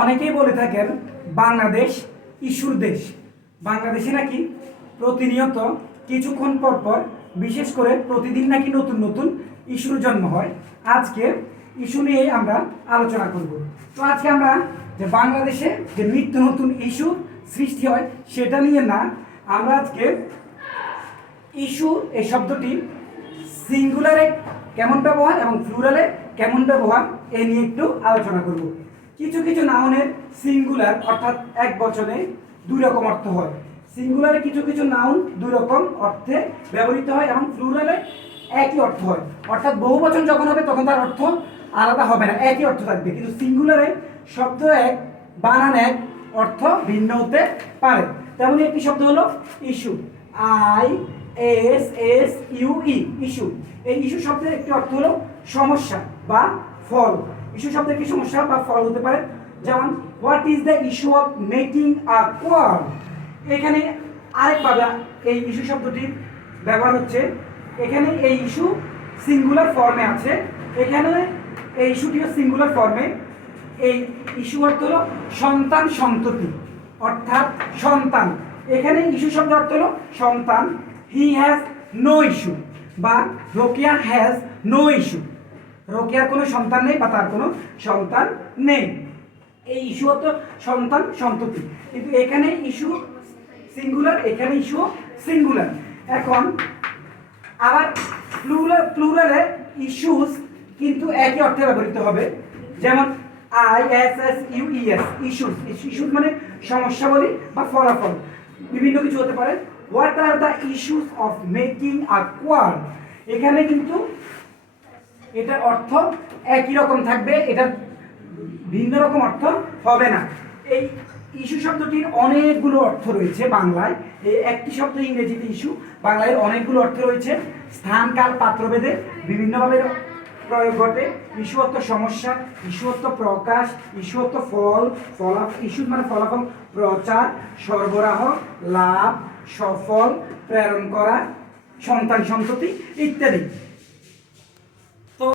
অনেকেই বলে থাকেন বাংলাদেশ ইস্যুর দেশ। বাংলাদেশে নাকি প্রতিনিয়ত কিছুক্ষণ পর পর, বিশেষ করে প্রতিদিন নাকি নতুন নতুন ইস্যুর জন্ম হয়। আজকে ইস্যু নিয়ে আমরা আলোচনা করব। তো আজকে আমরা যে বাংলাদেশে যে নিত্য নতুন ইস্যু সৃষ্টি হয় সেটা নিয়ে না, আমরা আজকে ইস্যু এই শব্দটি সিঙ্গুলারে কেমন ব্যবহার এবং প্লুরালে কেমন ব্যবহার এ নিয়ে একটু আলোচনা করব। কিছু কিছু নাউনের সিঙ্গুলার অর্থাৎ এক বচনে দুই রকম অর্থ হয়। সিঙ্গুলারে কিছু কিছু নাউন দুই রকম অর্থে ব্যবহৃত হয় এবং প্লুরালে একই অর্থ হয়। অর্থাৎ বহু বচন যখন হবে তখন তার অর্থ আলাদা হবে না, একই অর্থ থাকবে। কিন্তু সিঙ্গুলারে শব্দ এক, বানান এক, অর্থ ভিন্ন হতে পারে। তেমনি একটি শব্দ হলো ইস্যু, ISSUE, ইস্যু। এই ইস্যু শব্দের একটি অর্থ হলো সমস্যা বা ফল। ইস্যু শব্দের কি সমস্যা বা ফল হতে পারে, যেমন what is the issue of making a choir. এখানে আরেকভাবে এই ইস্যু শব্দটির ব্যবহার হচ্ছে। এখানে এই ইস্যু সিঙ্গুলার ফর্মে আছে, এখানে এই ইস্যুটিও সিঙ্গুলার ফর্মে। এই ইস্যু অর্থ হলো সন্তান সন্ততি, অর্থাৎ সন্তান। এখানে ইস্যু শব্দের অর্থ হলো সন্তান। হি হ্যাজ নো ইস্যু বা রোকেয়া হ্যাজ নো ইস্যু। রোকেয়ার কোনো সন্তান নেই বা তার কোনো সন্তান নেই। এই ইস্যু অর্থ সন্তান সন্ততি, কিন্তু এখানে ইস্যু সিঙ্গুলার, এখানে ইস্যু সিঙ্গুলার। এখন আবার প্লুরালে ইস্যুস কিন্তু একই অর্থে ব্যবহৃত হবে, যেমন ISSUES, ইস্যুস। ইস্যুস মানে সমস্যা বলি বা ফলাফল, বিভিন্ন কিছু হতে পারে। What are the issues of making a choir. এখানে কিন্তু এটার অর্থ একই রকম থাকবে, এটা ভিন্ন রকম অর্থ হবে না। এই ইস্যু শব্দটির অনেকগুলো অর্থ রয়েছে বাংলায়। এই একটি শব্দ ইংরেজিতে ইস্যু, বাংলায় অনেকগুলো অর্থ রয়েছে। স্থান কাল পাত্রভেদে বিভিন্নভাবে প্রয়োগ ঘটে। ইস্যু অর্থ সমস্যা, ইস্যু অর্থ প্রকাশ, ইস্যু অর্থ ফল, ইস্যু মানে ফলাফল, প্রচার, সরবরাহ, লাভ, সফল, প্রেরণ করা, সন্তান সন্ততি ইত্যাদি।